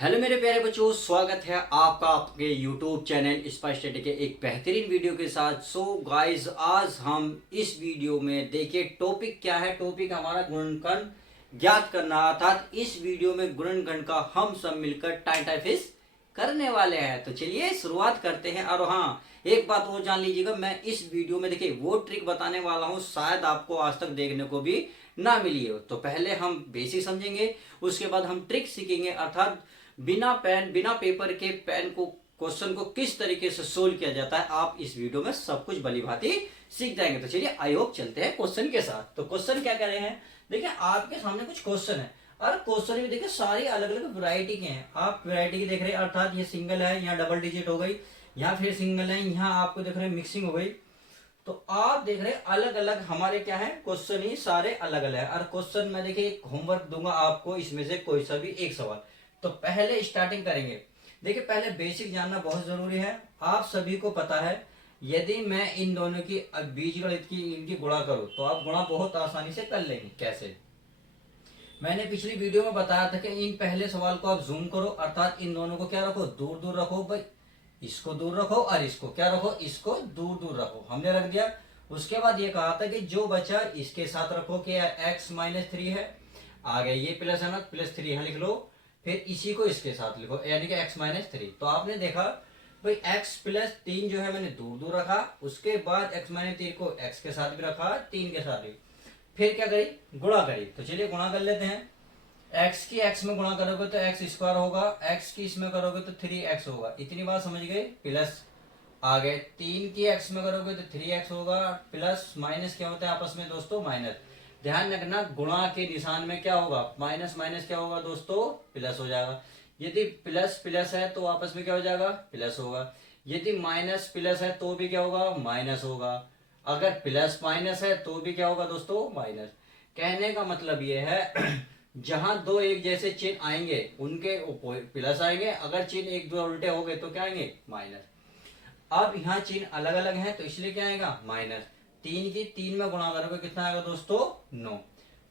Hello मेरे प्यारे बच्चों, स्वागत है आपका आपके YouTube चैनल स्पाइस स्टडी के एक बेहतरीन वीडियो के साथ। सो गाइस, आज हम इस वीडियो में देखिए टॉपिक क्या है। टॉपिक हमारा गुणनखंड ज्ञात करना, अर्थात इस वीडियो में गुणनखंड का हम सब मिलकर टाइटाइफिस करने वाले हैं। तो चलिए शुरुआत करते हैं। और हाँ, एक बात और जान लीजिएगा, मैं इस वीडियो में देखिए वो ट्रिक बताने वाला हूँ शायद आपको आज तक देखने को भी ना मिली हो। तो पहले हम बेसिक समझेंगे, उसके बाद हम ट्रिक सीखेंगे, अर्थात बिना पेन बिना पेपर के पेन को क्वेश्चन को किस तरीके से सोल्व किया जाता है आप इस वीडियो में सब कुछ भली भांति सीख जाएंगे। तो चलिए आई होप चलते हैं क्वेश्चन के साथ। तो क्वेश्चन क्या कह रहे हैं, देखिए आपके सामने कुछ क्वेश्चन है और क्वेश्चन में देखिए सारी अलग अलग वैरायटी के हैं। आप वैरायटी की देख रहे हैं, अर्थात ये सिंगल है, यहाँ डबल डिजिट हो गई, यहाँ फिर सिंगल है, यहाँ आपको देख रहे हैं मिक्सिंग हो गई। तो आप देख रहे हैं अलग अलग हमारे क्या है क्वेश्चन, ही सारे अलग अलग है। और क्वेश्चन मैं देखिए एक होमवर्क दूंगा आपको, इसमें से कोई सा भी एक सवाल। तो पहले स्टार्टिंग करेंगे। देखिए पहले बेसिक जानना बहुत जरूरी है। आप सभी को पता है, यदि मैं इन दोनों की बीजगणित की इनकी गुणा करूं तो आप गुणा बहुत आसानी से कर लेंगे। कैसे, मैंने पिछली वीडियो में बताया था कि इन पहले सवाल को आप जूम करो, अर्थात इन दोनों को क्या रखो, दूर दूर रखो भाई। इसको दूर रखो और इसको क्या रखो, इसको दूर दूर रखो। हमने रख दिया। उसके बाद ये कहा था कि जो बचा इसके साथ रखो कि x-3 है, आगे ये प्लस है ना, +3 है लिख लो, फिर इसी को इसके साथ लिखो यानी कि x-3। तो आपने देखा भाई x+3 जो है मैंने दूर दूर रखा, उसके बाद x-3 को x के साथ भी रखा, 3 के साथ भी, फिर क्या करी, गुणा करी। तो चलिए गुणा कर लेते हैं। x की x में गुणा करोगे तो x² होगा, x की इसमें करोगे तो 3x होगा। इतनी बात समझ गए। प्लस आगे 3 की x में करोगे तो 3x होगा, प्लस माइनस क्या होता है आपस में दोस्तों, माइनस। ध्यान रखना गुणा के निशान में क्या होगा, माइनस माइनस क्या होगा दोस्तों, प्लस हो जाएगा। यदि प्लस प्लस है तो आपस में क्या हो जाएगा, प्लस होगा। यदि माइनस प्लस है तो भी क्या होगा, माइनस होगा। अगर प्लस माइनस है तो भी क्या होगा दोस्तों, माइनस। कहने का मतलब ये है जहां दो एक जैसे चिन्ह आएंगे उनके प्लस आएंगे, अगर चिन्ह एक दो उल्टे हो गए तो क्या आएंगे, माइनस। अब यहाँ चिन्ह अलग अलग हैं तो इसलिए क्या आएगा, माइनस। 3 की 3 में गुणा करोगे कितना आएगा दोस्तों, 9।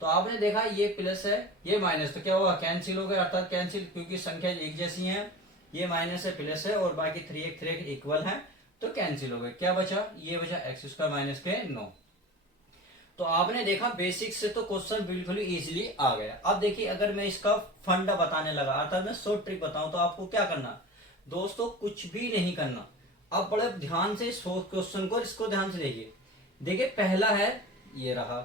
तो आपने देखा ये प्लस है ये माइनस, तो क्या होगा, कैंसिल हो गया, अर्थात कैंसिल, क्योंकि संख्या एक जैसी है। ये माइनस है प्लस है और बाकी 3 इक्वल है, तो कैंसिल हो गए। क्या बचा, ये बचा x² माइनस के 9। तो आपने देखा बेसिक से तो क्वेश्चन बिल्कुल ही इजीली आ गया। अब देखिए अगर मैं इसका फंडा बताने लगा, अर्थात मैं शॉर्ट ट्रिक बताऊं, तो आपको क्या करना दोस्तों, कुछ भी नहीं करना। अब बड़े ध्यान से क्वेश्चन को, इसको ध्यान से देखिए। देखिए पहला है ये रहा,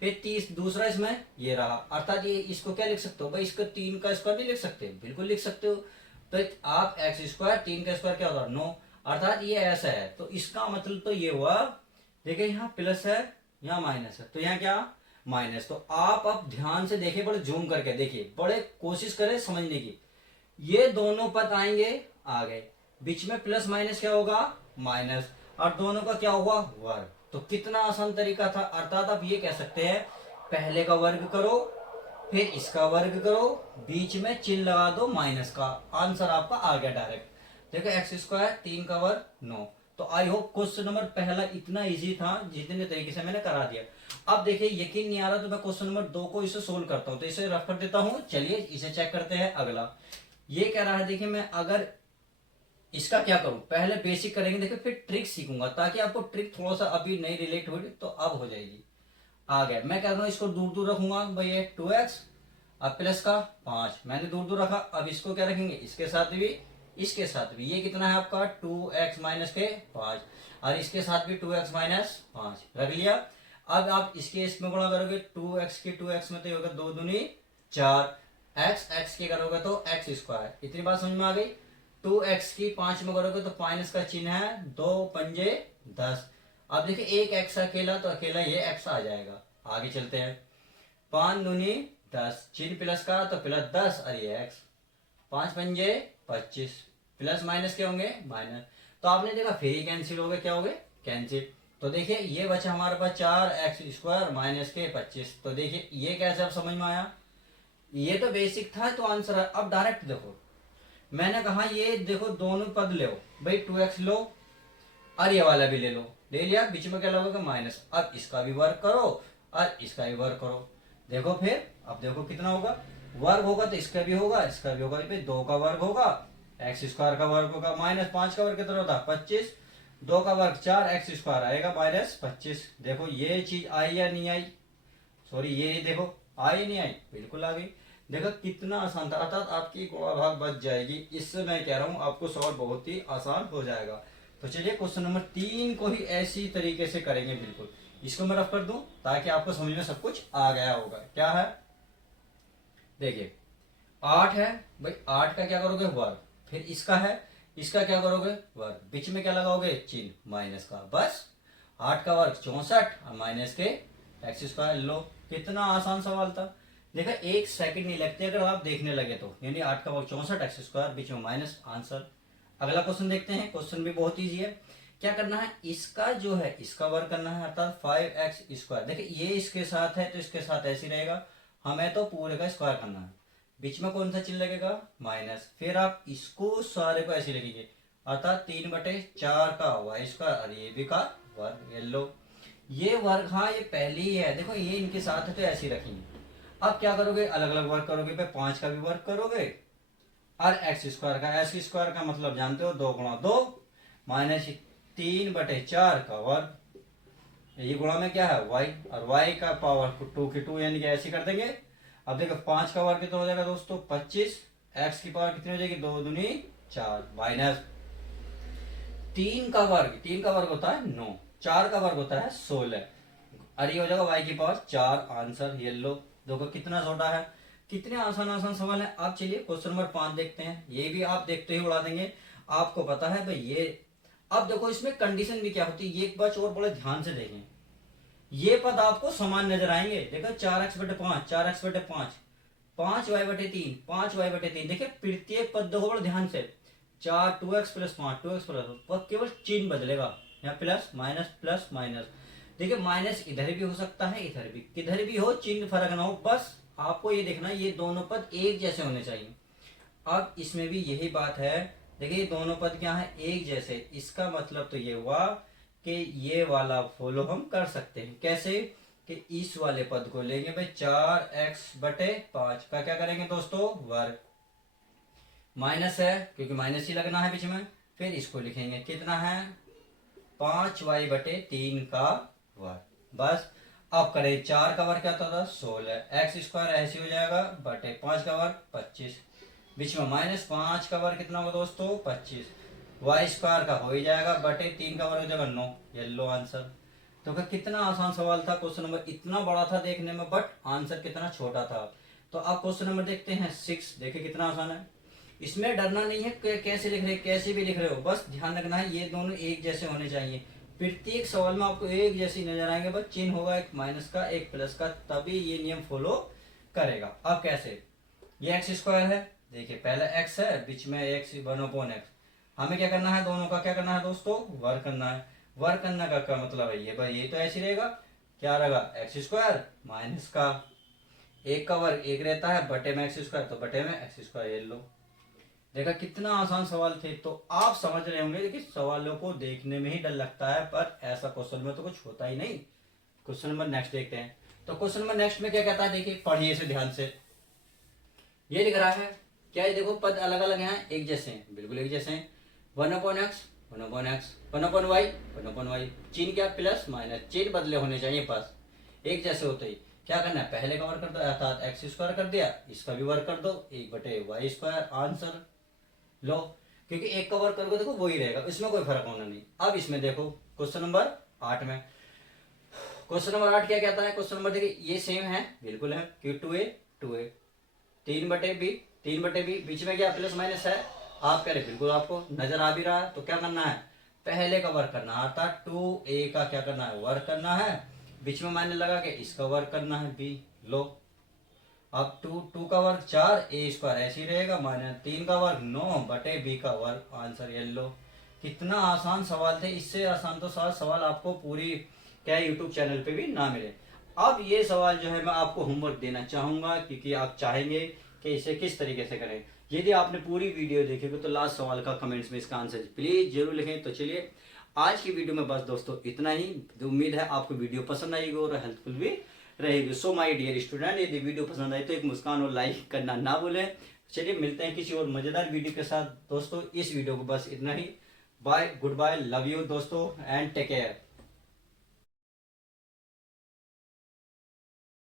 फिर 30 दूसरा इसमें ये रहा, अर्थात ये इसको क्या लिख सकते हो भाई, इसको 3 का स्क्वायर नहीं लिख सकते, बिल्कुल लिख सकते हो। तो आप x² 3 का स्क्वायर क्या होता है, 9, अर्थात ये ऐसा है। तो इसका मतलब तो ये हुआ, देखिए यहाँ प्लस है यहाँ माइनस है, तो यहाँ क्या, माइनस। तो आप अब ध्यान से देखिए, बड़े जूम करके देखिए, बड़े कोशिश करें समझने की। ये दोनों पद आएंगे, आ गए, बीच में प्लस माइनस क्या होगा, माइनस, और दोनों का क्या हुआ, वर्ग। तो कितना आसान तरीका था। अर्थात आप ये कह सकते हैं, पहले का वर्ग करो, फिर इसका वर्ग करो, बीच में चिन्ह लगा दो माइनस का, आंसर आपका आ गया डायरेक्ट। देखो x² 3 का वर्ग 9। तो आई होप क्वेश्चन नंबर पहला इतना इजी था जितने तरीके से मैंने करा दिया। अब देखिए यकीन नहीं आ रहा तो मैं क्वेश्चन नंबर 2 को इसे सोल्व करता हूं, तो इसे रफ कर देता हूं। चलिए इसे चेक करते हैं। अगला ये कह रहा है, देखिए मैं अगर इसका क्या करूं, पहले बेसिक करेंगे, देखिए फिर ट्रिक सीखूंगा, ताकि आपको ट्रिक थोड़ा सा अभी नहीं रिलेट हुई तो अब हो जाएगी। आ गया, मैं कह रहा हूं इसको दूर दूर रखूंगा भाई, ये 2x, अब प्लस का 5 मैंने दूर दूर रखा। अब इसको क्या रखेंगे, इसके साथ भी इसके साथ भी। ये कितना है आपका 2x माइनस के 5, और इसके साथ भी 2x माइनस 5 रख लिया। अब आप इसके इसमें गुणा करोगे, 2x की 2x में तो होगा 2 दूनी 4, x के करोगे तो x²। इतनी बात समझ में आ गई। 2x की 5 में करोगे तो माइनस का चिन्ह है, 2 पंजे 10। अब देखिए एक x अकेला, तो अकेला ये x आ जाएगा। आगे चलते हैं, 5 दूनी 10, चिन्ह प्लस का तो प्लस 10 और ये x, 5 पंजे 25, प्लस माइनस क्या होंगे, माइनस। तो आपने देखा फिर ही कैंसिल हो गए, क्या हो गए, कैंसिल। तो देखिए ये बचा हमारे पास 4x² माइनस के 25। तो देखिए ये कैसे आप समझ में आया, ये तो बेसिक था तो आंसर है। अब डायरेक्ट देखो, मैंने कहा ये देखो दोनों पद लो भाई, 2x लो और ये वाला भी ले लो, ले लिया, बीच में क्या लगेगा, माइनस। अब इसका भी वर्क करो और इसका भी वर्क करो, देखो फिर अब देखो कितना होगा, वर्ग होगा तो इसका भी होगा, इसका भी होगा, भाई 2 का वर्ग होगा, एक्स स्क्वायर का वर्ग होगा, माइनस 5 का वर्ग कितना होता है 25, 2 का वर्ग 4, एक्स स्क्वायर आएगा माइनस 25। देखो ये चीज आई या नहीं आई, सॉरी ये देखो आई नहीं आई, बिल्कुल आ गई। देखो कितना आसान था, अर्थात आपकी गुणा भाग बच जाएगी। इससे मैं कह रहा हूं आपको सवाल बहुत ही आसान हो जाएगा। तो चलिए क्वेश्चन नंबर 3 को ही ऐसी तरीके से करेंगे बिल्कुल। इसको मैं रफ कर दूं ताकि आपको समझ में सब कुछ आ गया होगा। क्या है, देखिए 8 है भाई, 8 का क्या करोगे वर्ग, फिर इसका है, इसका क्या करोगे वर्ग, बीच में क्या लगाओगे चिन्ह माइनस का, बस 8 का वर्ग 64 और माइनस के एक्स स्क्वायर। लो कितना आसान सवाल था। देखा 1 सेकंड नहीं लगते अगर आप देखने लगे तो, यानी 8 का वर्ग 64 एक्स स्क्वायर बीच में माइनस, आंसर। अगला क्वेश्चन देखते हैं, क्वेश्चन भी बहुत ईजी है। क्या करना है, इसका जो है इसका वर्ग करना है, अर्थात 5x स्क्वायर। देखिए ये इसके साथ है तो इसके साथ ऐसे ही रहेगा, हमें तो पूरे का स्क्वायर करना है। बीच में कौन सा चिन्ह लगेगा माइनस, फिर आप इसको सारे को ऐसे लिखेंगे, अर्थात 3/4 का वाई स्क्वायर और ये भी का वर्ग। ये लो ये वर्ग, हाँ ये पहले ही है, देखो ये इनके साथ है तो ऐसे ही रखेंगे। अब क्या करोगे, अलग अलग वर्ग करोगे, पे 5 का भी वर्ग करोगे और एक्स स्क्वायर का, एक्स स्क्वायर का मतलब जानते हो 2 गुणा 2 माइनस 3/4 का वर्ग, ये गुणा में क्या है y, और y का पावर 2 की 2 यानी कि ऐसे कर देंगे। अब देखो 5 का वर्ग कितना हो जाएगा दोस्तों 25, x की पावर कितनी हो जाएगी 2 दूनी 4 माइनस 3 का वर्ग, 3 का वर्ग होता है 9, 4 का वर्ग होता है 16, और ये हो जाएगा y की पावर 4, आंसर। ये लो देखो कितना छोटा है, कितने आसान आसान सवाल है। आप चलिए क्वेश्चन नंबर 5 देखते हैं, ये भी आप देखते ही उड़ा देंगे, आपको पता है भाई ये। अब देखो इसमें कंडीशन भी क्या होती है, ये एक बात और बड़े ध्यान से देखें, ये पद आपको समान नजर आएंगे। देखो 4x/5, 4x/5, 5y/3, 5y/3। देखिए प्रत्येक पद देखो बड़े ध्यान से, 4 2x+5, 2x+5, केवल चिन्ह बदलेगा, यहाँ प्लस माइनस। देखिए माइनस इधर भी हो सकता है, इधर भी, किधर भी हो चिन्ह फर्क ना हो, बस आपको ये देखना ये दोनों पद एक जैसे होने चाहिए। अब इसमें भी यही बात है, देखिए दोनों पद क्या है एक जैसे, इसका मतलब तो ये हुआ कि ये वाला फॉलो हम कर सकते हैं। कैसे, कि इस वाले पद को लेंगे भाई 4x/5 का क्या करेंगे दोस्तों वर्ग, माइनस है क्योंकि माइनस ही लगना है बीच में, फिर इसको लिखेंगे कितना है 5y/3 का वर्ग, बस। अब करें 4 का वर्ग क्या होता था 16, एक्स स्क्वायर ऐसे हो जाएगा बटे 5 का वर्ग 25, बीच में माइनस 5 का वर्ग कितना होगा दोस्तों 25, वाई स्क्वायर का हो ही जाएगा बटे 3 का वर्ग हो जाएगा 9, ये लो आंसर। तो कितना आसान सवाल था, क्वेश्चन नंबर इतना बड़ा था देखने में बट आंसर कितना छोटा था। तो अब क्वेश्चन नंबर देखते हैं 6, देखिए कितना आसान है, इसमें डरना नहीं है कैसे लिख रहे कैसे भी लिख रहे हो, बस ध्यान रखना है ये दोनों एक जैसे होने चाहिए। प्रत्येक सवाल में आपको एक जैसी नजर आएंगे, बस चिन्ह होगा एक माइनस का एक प्लस का, तभी ये नियम फॉलो करेगा। अब कैसे, ये एक्स स्क्वायर है, देखिए पहला एक्स है बीच में एक्स 1/x, हमें क्या करना है दोनों का क्या करना है दोस्तों वर्ग करना है। वर्ग करने का क्या मतलब है, ये भाई ये तो ऐसे रहेगा, क्या रहेगा एक्स स्क्वायर माइनस का एक का वर्ग एक रहता है बटे में एक्स स्क्वायर, तो बटे में एक्स स्क्वायर, ये लो। देखा कितना आसान सवाल थे। तो आप समझ रहे होंगे कि सवालों को देखने में ही डर लगता है, पर ऐसा क्वेश्चन में तो कुछ होता ही नहीं। क्वेश्चन नंबर नेक्स्ट देखते हैं। तो क्वेश्चन नंबर नेक्स्ट में क्या कहता है, देखिए पढ़िए इसे ध्यान से। ये लिख रहा है क्या, ये देखो पद अलग अलग हैं एक जैसे हैं, बिल्कुल एक जैसे हैं, 1/x 1/x 1/y 1/y, चिन्ह क्या प्लस माइनस, चिन्ह बदले होने चाहिए, बस एक जैसे होते ही क्या करना है पहले का वर्ग कर दो, अर्थात एक्स स्क्वायर कर दिया, इसका भी वर्ग कर दो 1/y स्क्वायर, आंसर। लो क्योंकि एक का वर्ग करोगे देखो वही रहेगा, इसमें कोई फर्क होना नहीं। अब इसमें देखो क्वेश्चन नंबर 8 में, क्वेश्चन नंबर 8 क्या कहता है, क्वेश्चन नंबर देखिए ये सेम है बिल्कुल है कि 2a 3/b 3/b, बीच में क्या प्लस माइनस है, आप कह रहे बिल्कुल आपको नजर आ भी रहा है। तो क्या करना है पहले का वर्ग करना है, अर्थात 2a का क्या करना है वर्ग करना है, बीच में माइनस लगा के इसका वर्ग करना है b। लो अब 2 का वर्ग 4 ए स्क्वायर ऐसे ही रहेगा, माइनस 3 का वर्ग 9 बटे बी का वर्ग, आंसर। ये लो कितना आसान सवाल थे, इससे आसान तो सवाल आपको पूरी क्या यूट्यूब चैनल पे भी ना मिले। अब ये सवाल जो है मैं आपको होमवर्क देना चाहूंगा, क्योंकि आप चाहेंगे कि इसे किस तरीके से करें। यदि आपने पूरी वीडियो देखी तो लास्ट सवाल का कमेंट्स में इसका आंसर प्लीज जरूर लिखें। तो चलिए आज की वीडियो में बस दोस्तों इतना ही, उम्मीद है आपको वीडियो पसंद आएगी और हेल्पफुल भी रहेगी। सो माय डियर स्टूडेंट, यदि वीडियो पसंद आए तो एक मुस्कान और लाइक करना ना भूलें। चलिए मिलते हैं किसी और मज़ेदार वीडियो के साथ दोस्तों। इस वीडियो को बस इतना ही। Bye, good bye, love you दोस्तों एंड टेक केयर।